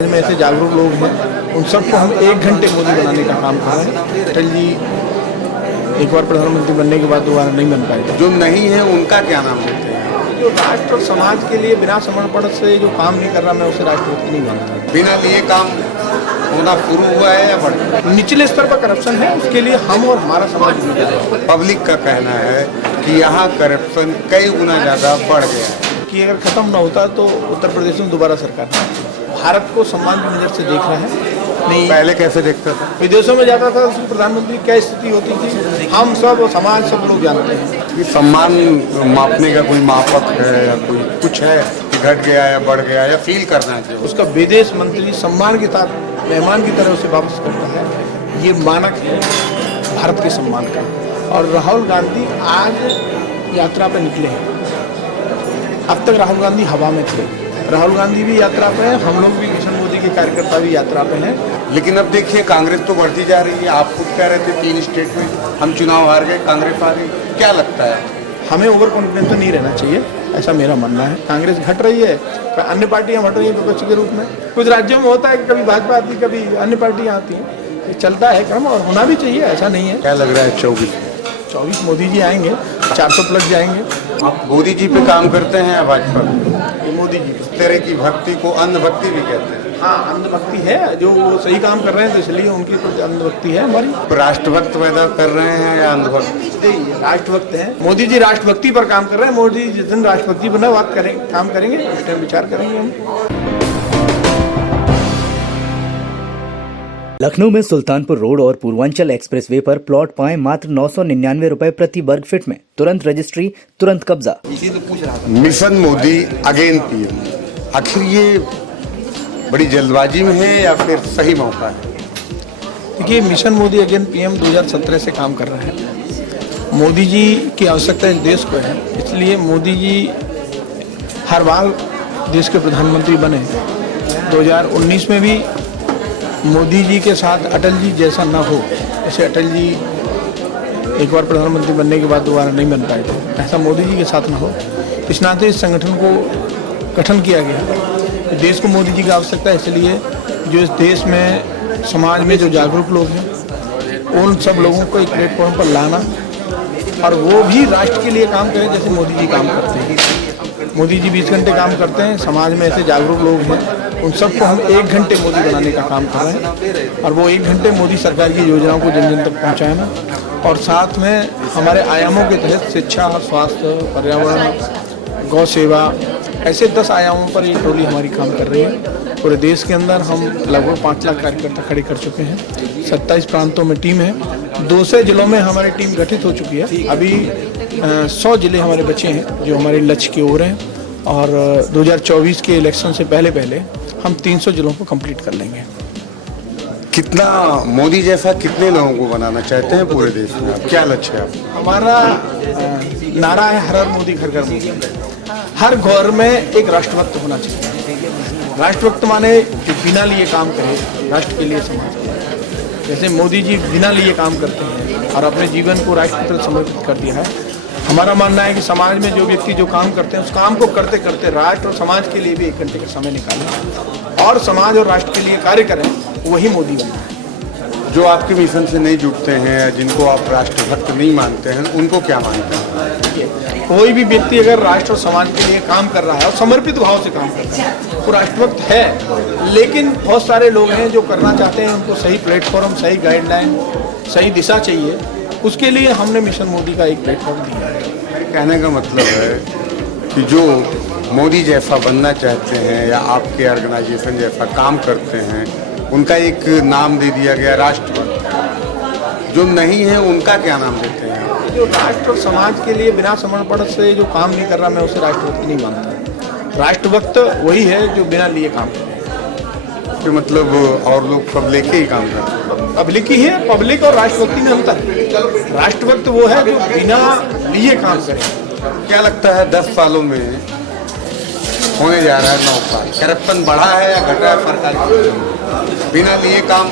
में ऐसे जागरूक लोग हैं, उन सबको हम 1 घंटे मोदी बनाने का काम कर रहे हैं। अटल जी एक बार प्रधानमंत्री बनने के बाद दोबारा नहीं बन पाएगा। जो नहीं है उनका क्या नाम देते हैं? जो राष्ट्र और समाज के लिए बिना समर्पण से जो काम नहीं कर रहा, मैं उसे राष्ट्रपति नहीं मानता। बिना लिए काम होना शुरू हुआ है या बढ़ गया? निचले स्तर पर करप्शन है, उसके लिए हम और हमारा समाज जुटे हैं। पब्लिक का कहना है कि यहाँ करप्शन कई गुना ज़्यादा बढ़ गया है कि अगर खत्म ना होता तो उत्तर प्रदेश में दोबारा सरकार नहीं। भारत को सम्मान की नज़र से देख रहा है। नहीं, पहले कैसे देखता था? विदेशों में जाता था तो प्रधानमंत्री क्या स्थिति होती थी, हम सब समाज सब लोग जानते हैं। कि सम्मान मापने का कोई मापक है या कोई कुछ है कि घट गया या बढ़ गया या फील करना चाहिए? उसका विदेश मंत्री सम्मान के साथ मेहमान की तरह उसे वापस करता है। ये मानक है भारत के सम्मान का। और राहुल गांधी आज यात्रा पर निकले हैं। अब तक राहुल गांधी हवा में थे। राहुल गांधी भी यात्रा पे हैं, हम लोग भी मिशन मोदी के कार्यकर्ता भी यात्रा पे हैं। लेकिन अब देखिए कांग्रेस तो बढ़ती जा रही है। आप खुद कह रहे थे 3 स्टेट में हम चुनाव हार गए, कांग्रेस आ गई। क्या लगता है? हमें ओवर कॉन्फिडेंस तो नहीं रहना चाहिए, ऐसा मेरा मानना है। कांग्रेस घट रही है, अन्य पार्टियां हट रही हैं विपक्ष के रूप में। कुछ राज्यों में होता है कि कभी भाजपा आती है, कभी अन्य पार्टियां आती हैं। ये चलता है क्रम और होना भी चाहिए, ऐसा नहीं है। क्या लग रहा है 24 मोदी जी आएंगे, 400 प्लस जाएंगे। आप मोदी जी पे काम करते हैं या भाजपा पे? ये मोदी जी इस तरह की भक्ति को अंधभक्ति भी कहते हैं। हाँ, अंधभक्ति है, जो वो सही काम कर रहे हैं तो इसलिए उनकी कुछ अंधभक्ति है हमारी। राष्ट्रभक्त पैदा कर रहे हैं या अंधभक्त? राष्ट्रभक्त हैं मोदी जी, राष्ट्रभक्ति पर काम कर रहे हैं। मोदी जी जिस दिन राष्ट्रभक्ति पर बात करेंगे, काम करेंगे, उस टाइम विचार करेंगे हम। लखनऊ में सुल्तानपुर रोड और पूर्वांचल एक्सप्रेसवे पर प्लॉट पाएं मात्र 999 रुपए प्रति वर्ग फीट में। तुरंत रजिस्ट्री, तुरंत कब्जा। मिशन मोदी अगेन पीएम, आखिर ये बड़ी जल्दबाजी में है या फिर सही मौका है? देखिए, मिशन मोदी अगेन पीएम 2017 से काम कर रहे हैं। मोदी जी की आवश्यकता इस देश को है, इसलिए मोदी जी हर बार देश के प्रधानमंत्री बने। 2019 में भी मोदी जी के साथ अटल जी जैसा ना हो, जैसे अटल जी एक बार प्रधानमंत्री बनने के बाद दोबारा नहीं बन पाए थे, ऐसा मोदी जी के साथ ना हो। इस नाते इस संगठन को गठन किया गया। देश को मोदी जी की आवश्यकता है, इसलिए जो इस देश में समाज में जो जागरूक लोग हैं उन सब लोगों को एक प्लेटफॉर्म पर लाना और वो भी राष्ट्र के लिए काम करें जैसे मोदी जी काम करते हैं। मोदी जी 20 घंटे काम करते हैं, समाज में ऐसे जागरूक लोग हैं, उन सबको हम 1 घंटे मोदी बनाने का काम कर रहे हैं। और वो 1 घंटे मोदी सरकार की योजनाओं को जन जन तक पहुँचाना और साथ में हमारे आयामों के तहत शिक्षा, स्वास्थ्य, पर्यावरण, गौ सेवा, ऐसे 10 आयामों पर ये टोली हमारी काम कर रही है। पूरे देश के अंदर हम लगभग 5 लाख कार्यकर्ता खड़े कर चुके हैं। 27 प्रांतों में टीम है। 200 जिलों में हमारी टीम गठित हो चुकी है। अभी 100 जिले हमारे बचे हैं जो हमारे लक्ष्य की ओर हैं और 2024 के इलेक्शन से पहले हम 300 जिलों को कंप्लीट कर लेंगे। कितना मोदी जैसा कितने लोगों को बनाना चाहते हैं पूरे देश में? आप क्या लक्ष्य है आपका? हमारा नारा है हर हर मोदी घर घर मोदी। हर घर में एक राष्ट्रभक्त होना चाहिए। राष्ट्रभक्त माने जो बिना लिए काम करे राष्ट्र के लिए, समाज के लिए। जैसे मोदी जी बिना लिए काम करते हैं और अपने जीवन को राष्ट्र के प्रति समर्पित कर दिया है। हमारा मानना है कि समाज में जो व्यक्ति जो काम करते हैं उस काम को करते करते राष्ट्र और समाज के लिए भी 1 घंटे का समय निकालें और समाज और राष्ट्र के लिए कार्य करें, वही मोदी बनना है। जो आपके मिशन से नहीं जुड़ते हैं, जिनको आप राष्ट्रभक्त नहीं मानते हैं, उनको क्या मानते हैं? कोई भी व्यक्ति अगर राष्ट्र और समाज के लिए काम कर रहा है और समर्पित भाव से काम कर रहा है वो राष्ट्रभक्त है। लेकिन बहुत सारे लोग हैं जो करना चाहते हैं, उनको सही प्लेटफॉर्म, सही गाइडलाइन, सही दिशा चाहिए। उसके लिए हमने मिशन मोदी का एक प्लेटफॉर्म दिया है। कहने का मतलब है कि जो मोदी जैसा बनना चाहते हैं या आपके ऑर्गेनाइजेशन जैसा काम करते हैं, उनका एक नाम दे दिया गया राष्ट्रभक्त। जो नहीं है उनका क्या नाम देते हैं? जो राष्ट्र और समाज के लिए बिना समर्पण से जो काम नहीं कर रहा, मैं उसे राष्ट्रभक्त नहीं मानता। राष्ट्रभक्त वही है जो बिना लिए काम करे। तो मतलब और लोग सब लेके ही काम करते हैं? पब्लिक ही है, पब्लिक और राष्ट्रभक्ति में अंतर है। राष्ट्रभक्त वो है जो बिना लिए काम करे। क्या लगता है 10 सालों में होने जा रहा है 9 साल, करप्शन बढ़ा है या घटा है? सरकारी बिना लिए काम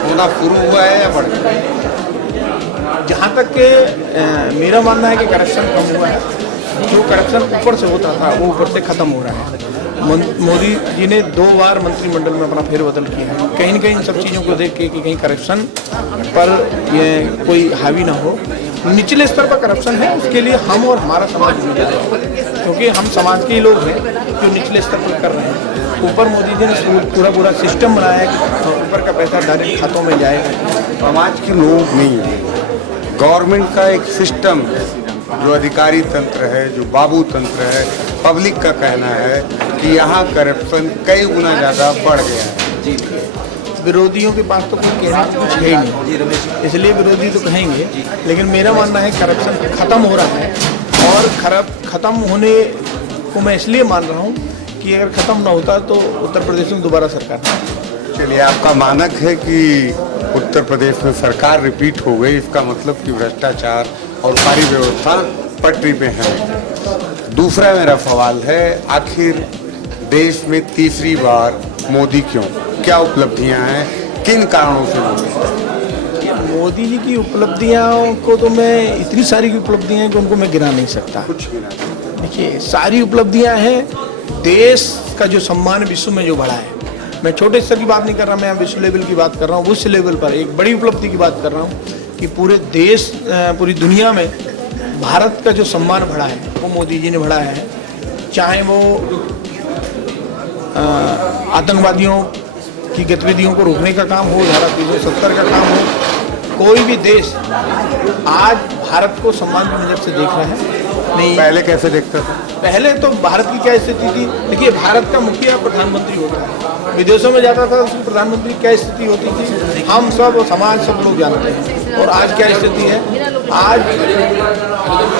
होना शुरू हुआ है या बढ़ गया? जहाँ तक के मेरा मानना है कि करप्शन कम हुआ है। जो करप्शन ऊपर से होता था वो ऊपर से खत्म हो रहा है। मोदी जी ने 2 बार मंत्रिमंडल में अपना फेरबदल किया है, कहीं न कहीं इन सब चीज़ों को देख के कि कहीं करप्शन पर ये कोई हावी ना हो। निचले स्तर पर करप्शन है, उसके लिए हम और हमारा समाज जुड़े हैं, क्योंकि हम समाज के ही लोग हैं जो निचले स्तर पर कर रहे हैं। ऊपर मोदी जी ने पूरा सिस्टम बनाया है कि ऊपर का पैसा डायरेक्ट खातों में जाएगा। समाज के लोग नहीं है, गवर्नमेंट का एक सिस्टम है, जो अधिकारी तंत्र है, जो बाबू तंत्र है। पब्लिक का कहना है कि यहाँ करप्शन कई गुना ज़्यादा बढ़ गया है। विरोधियों के पास तो कोई कहने की कुछ है ही नहीं, इसलिए विरोधी तो कहेंगे, लेकिन मेरा मानना है करप्शन खत्म हो रहा है। और खत्म होने को मैं इसलिए मान रहा हूँ कि अगर खत्म ना होता तो उत्तर प्रदेश में दोबारा सरकार। चलिए, आपका मानक है कि उत्तर प्रदेश में सरकार रिपीट हो गई, इसका मतलब कि भ्रष्टाचार और सारी व्यवस्था पटरी पे है। दूसरा मेरा सवाल है, आखिर देश में तीसरी बार मोदी क्यों? क्या उपलब्धियां हैं, किन कारणों से मोदी जी की उपलब्धियों को तो मैं इतनी सारी उपलब्धियां हैं कि उनको मैं गिना नहीं सकता। कुछ भी ना। देखिए, सारी उपलब्धियां हैं। देश का जो सम्मान विश्व में जो बढ़ा है, मैं छोटे स्तर की बात नहीं कर रहा, मैं विश्व लेवल की बात कर रहा हूँ। उस लेवल पर एक बड़ी उपलब्धि की बात कर रहा हूँ कि पूरे देश, पूरी दुनिया में भारत का जो सम्मान बढ़ा है वो मोदी जी ने बढ़ाया है। चाहे वो आतंकवादियों की गतिविधियों को रोकने का काम हो, धारा 370 का काम हो, कोई भी देश आज भारत को सम्मान की नज़र से देख रहा है। नहीं, पहले कैसे देखता था? पहले तो भारत की क्या स्थिति थी? देखिए, भारत का मुखिया प्रधानमंत्री होता है, विदेशों में जाता था उसकी प्रधानमंत्री क्या स्थिति होती थी हम सब समाज सब लोग जानते हैं। और आज क्या स्थिति है? आज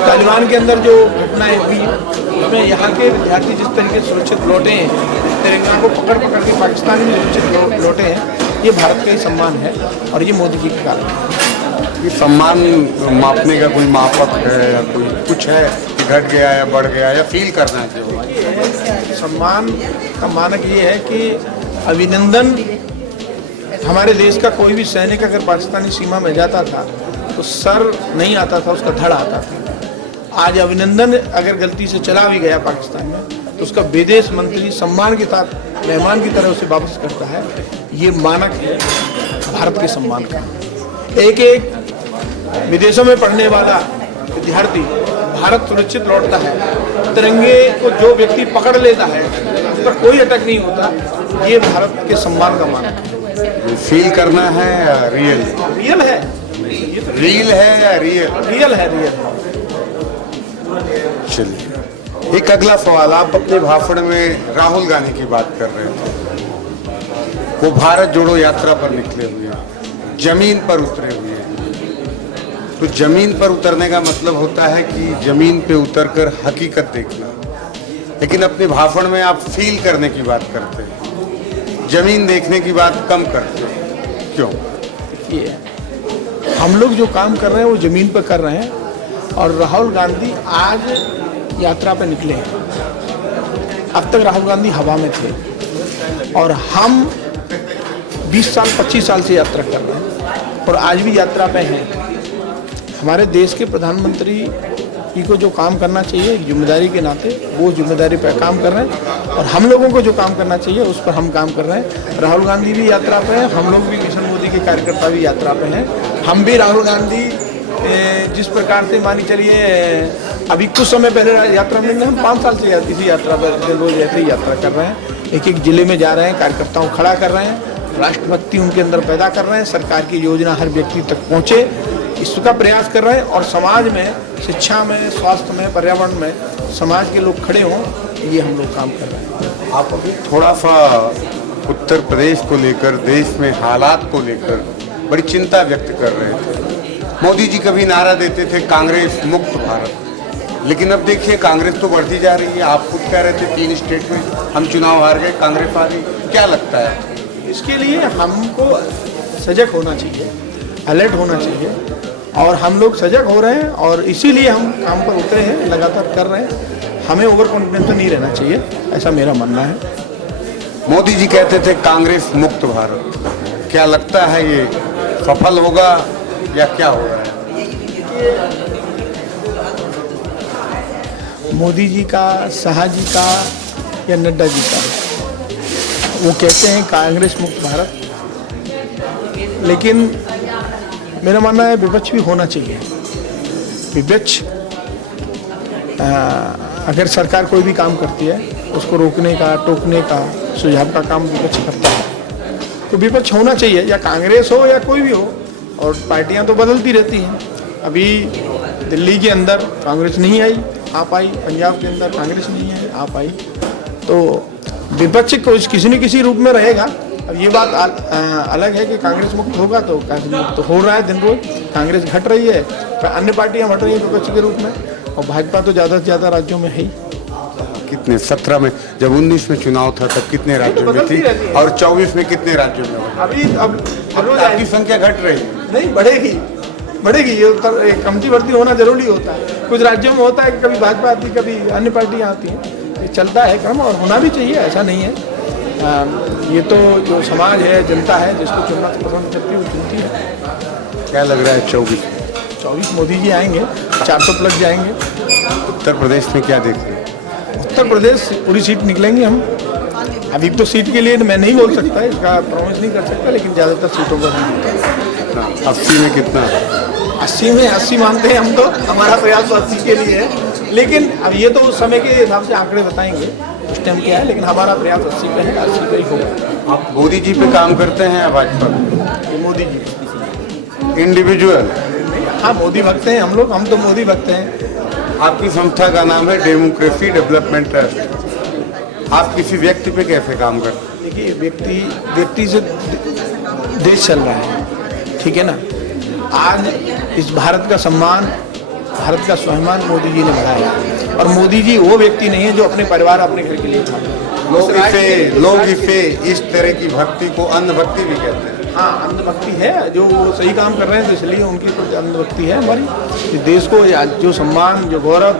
तालिबान के अंदर जो घटनाएं हुई उसमें यहाँ के विद्यार्थी जिस तरीके से सुरक्षित लौटे हैं, तिरंगा को पकड़ के पाकिस्तान में सुरक्षित लौटे हैं, ये भारत का ही सम्मान है और ये मोदी जी के कारण है। ये सम्मान मापने का कोई मापक है या कोई कुछ है कि घट गया या बढ़ गया या फील करना चाहिए? सम्मान का मानक ये है कि अभिनंदन, हमारे देश का कोई भी सैनिक अगर पाकिस्तानी सीमा में जाता था तो सर नहीं आता था, उसका धड़ आता था। आज अभिनंदन अगर गलती से चला भी गया पाकिस्तान में तो उसका विदेश मंत्री सम्मान के साथ मेहमान की तरह उसे वापस करता है। ये मानक है भारत के सम्मान का। एक विदेशों में पढ़ने वाला विद्यार्थी भारत सुरक्षित लौटता है, तिरंगे को जो व्यक्ति पकड़ लेता है उस पर कोई अटैक नहीं होता, ये भारत के सम्मान का मानक है। फील करना है या रियल? रियल है, रील है या रियल? रियल है, रियल। चलिए, एक अगला सवाल, आप अपने भाषण में राहुल गांधी की बात कर रहे थे। वो भारत जोड़ो यात्रा पर निकले हुए हैं, जमीन पर उतरे हुए हैं। तो जमीन पर उतरने का मतलब होता है कि जमीन पे उतरकर हकीकत देखना, लेकिन अपने भाषण में आप फील करने की बात करते हैं, जमीन देखने की बात कम करते हैं। क्यों? ये हम लोग जो काम कर रहे हैं वो जमीन पर कर रहे हैं और राहुल गांधी आज यात्रा पर निकले हैं। अब तक राहुल गांधी हवा में थे और हम 20 साल 25 साल से यात्रा कर रहे हैं और आज भी यात्रा पे हैं। हमारे देश के प्रधानमंत्री जी को जो काम करना चाहिए जिम्मेदारी के नाते, वो जिम्मेदारी पर काम कर रहे हैं और हम लोगों को जो काम करना चाहिए उस पर हम काम कर रहे हैं। राहुल गांधी भी यात्रा पे हैं, हम लोग भी मिशन मोदी के कार्यकर्ता भी यात्रा पे हैं। हम भी राहुल गांधी जिस प्रकार से मानी चलिए अभी कुछ समय पहले यात्रा में, हम 5 साल से इसी यात्रा पर रोज ऐसे ही यात्रा कर रहे हैं। एक जिले में जा रहे हैं, कार्यकर्ताओं खड़ा कर रहे हैं, राष्ट्रभक्ति उनके अंदर पैदा कर रहे हैं, सरकार की योजना हर व्यक्ति तक पहुँचे इसका प्रयास कर रहे हैं और समाज में, शिक्षा में, स्वास्थ्य में, पर्यावरण में समाज के लोग खड़े हों, ये हम लोग काम कर रहे हैं। आप अभी थोड़ा सा उत्तर प्रदेश को लेकर, देश में हालात को लेकर बड़ी चिंता व्यक्त कर रहे थे। मोदी जी कभी नारा देते थे कांग्रेस मुक्त भारत, लेकिन अब देखिए कांग्रेस तो बढ़ती जा रही है। आप खुद कह रहे थे 3 स्टेट में हम चुनाव हार गए, कांग्रेस आ गई। क्या लगता है? इसके लिए हमको सजग होना चाहिए, अलर्ट होना चाहिए और हम लोग सजग हो रहे हैं और इसीलिए हम काम पर उतरे हैं, लगातार कर रहे हैं। हमें ओवर कॉन्फिडेंस नहीं रहना चाहिए, ऐसा मेरा मानना है। मोदी जी कहते थे कांग्रेस मुक्त भारत, क्या लगता है ये सफल होगा या क्या हो रहा है? मोदी जी का, शाह जी का या नड्डा जी का। वो कहते हैं कांग्रेस मुक्त भारत, लेकिन मेरा मानना है विपक्ष भी होना चाहिए। विपक्ष अगर सरकार कोई भी काम करती है उसको रोकने का, टोकने का, सुझाव का काम विपक्ष करता है, तो विपक्ष होना चाहिए, या कांग्रेस हो या कोई भी हो। और पार्टियां तो बदलती रहती हैं। अभी दिल्ली के अंदर कांग्रेस नहीं आई, आप आई, पंजाब के अंदर कांग्रेस नहीं आई, आप आई, तो विपक्ष किसी न किसी रूप में रहेगा। अब ये बात अलग है कि कांग्रेस मुक्त होगा, तो कांग्रेस मुक्त हो रहा है दिन रोज, कांग्रेस घट रही है, अन्य पार्टियां हट रही हैं विपक्ष के रूप में, और भाजपा तो ज़्यादा से ज़्यादा राज्यों में है ही। कितने 17 में, जब 19 में चुनाव था तब कितने राज्यों में थी, और 24 में कितने राज्यों में? अभी अब आपकी संख्या घट रही है? नहीं, बढ़ेगी। ये कमती बढ़ती होना जरूरी होता है। कुछ राज्यों में होता है कि कभी भाजपा आती, कभी अन्य पार्टियां आती हैं, ये चलता है क्रम, और होना भी चाहिए, ऐसा नहीं है। ये तो जो समाज है, जनता है, जिसको चुनना पसंद करती है वो चुनती है। क्या लग रहा है 24 मोदी जी आएंगे, 400 प्लस जाएंगे। उत्तर प्रदेश में क्या देख रहे हैं? उत्तर प्रदेश पूरी सीट निकलेंगे हम। अभी तो सीट के लिए मैं नहीं बोल सकता, इसका प्रॉमिस नहीं कर सकता, लेकिन ज़्यादातर सीटों पर 80 में कितना? 80 में 80 मानते हैं हम, तो हमारा प्रयास तो 80 के लिए है, लेकिन अब ये तो उस समय के हिसाब से आंकड़े बताएंगे उस टाइम क्या है, लेकिन हमारा प्रयास 80 पे है, 80 पे ही होगा। आप मोदी जी पे काम करते हैं या भाजपा पे? मोदी जी इंडिविजुअल? हाँ, मोदी भक्त हैं हम लोग, हम तो मोदी भक्त हैं। आपकी संस्था का नाम है डेमोक्रेसी डेवलपमेंट ट्रस्ट। आप किसी व्यक्ति पे कैसे काम करते हैं? देखिए, व्यक्ति से देश चल रहा है, ठीक है ना। आज इस भारत का सम्मान, भारत का स्वाभिमान मोदी जी ने बढ़ाया, और मोदी जी वो व्यक्ति नहीं है जो अपने परिवार, अपने घर के लिए काम करते हैं। लोग इसे इस तरह की भक्ति को अंधभक्ति भी कहते हैं। हाँ, अंधभक्ति है, जो वो सही काम कर रहे हैं तो इसलिए उनकी प्रति अंधभक्ति है हमारी। कि देश को जो सम्मान, जो गौरव,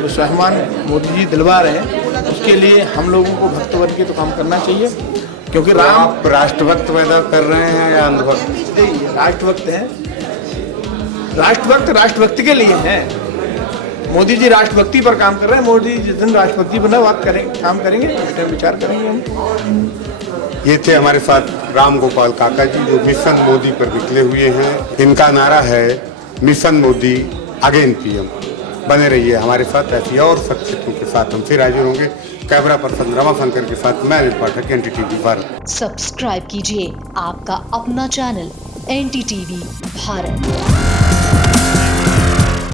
जो स्वाभिमान मोदी जी दिलवा रहे हैं, उसके लिए हम लोगों को भक्त बन के तो काम करना चाहिए, क्योंकि आप राष्ट्रभक्त पैदा कर रहे हैं या अंधभक्त? राष्ट्रभक्त हैं। राष्ट्रभक्ति के लिए हैं। मोदी जी राष्ट्रभक्ति पर काम कर रहे हैं। मोदी जी जिस दिन राष्ट्रभक्ति पर काम करेंगे उस टाइम विचार करेंगे हम। ये थे हमारे साथ राम गोपाल काका जी, जो मिशन मोदी पर निकले हुए हैं। इनका नारा है मिशन मोदी अगेन पीएम। बने रहिए हमारे साथ, ऐसी और शख्सियतों के साथ हम फिर हाजिर होंगे। कैमरा पर्सन रमाशंकर के साथ मैं अनिल पाठक, NTTV भारत। सब्सक्राइब कीजिए आपका अपना चैनल NTTV भारत।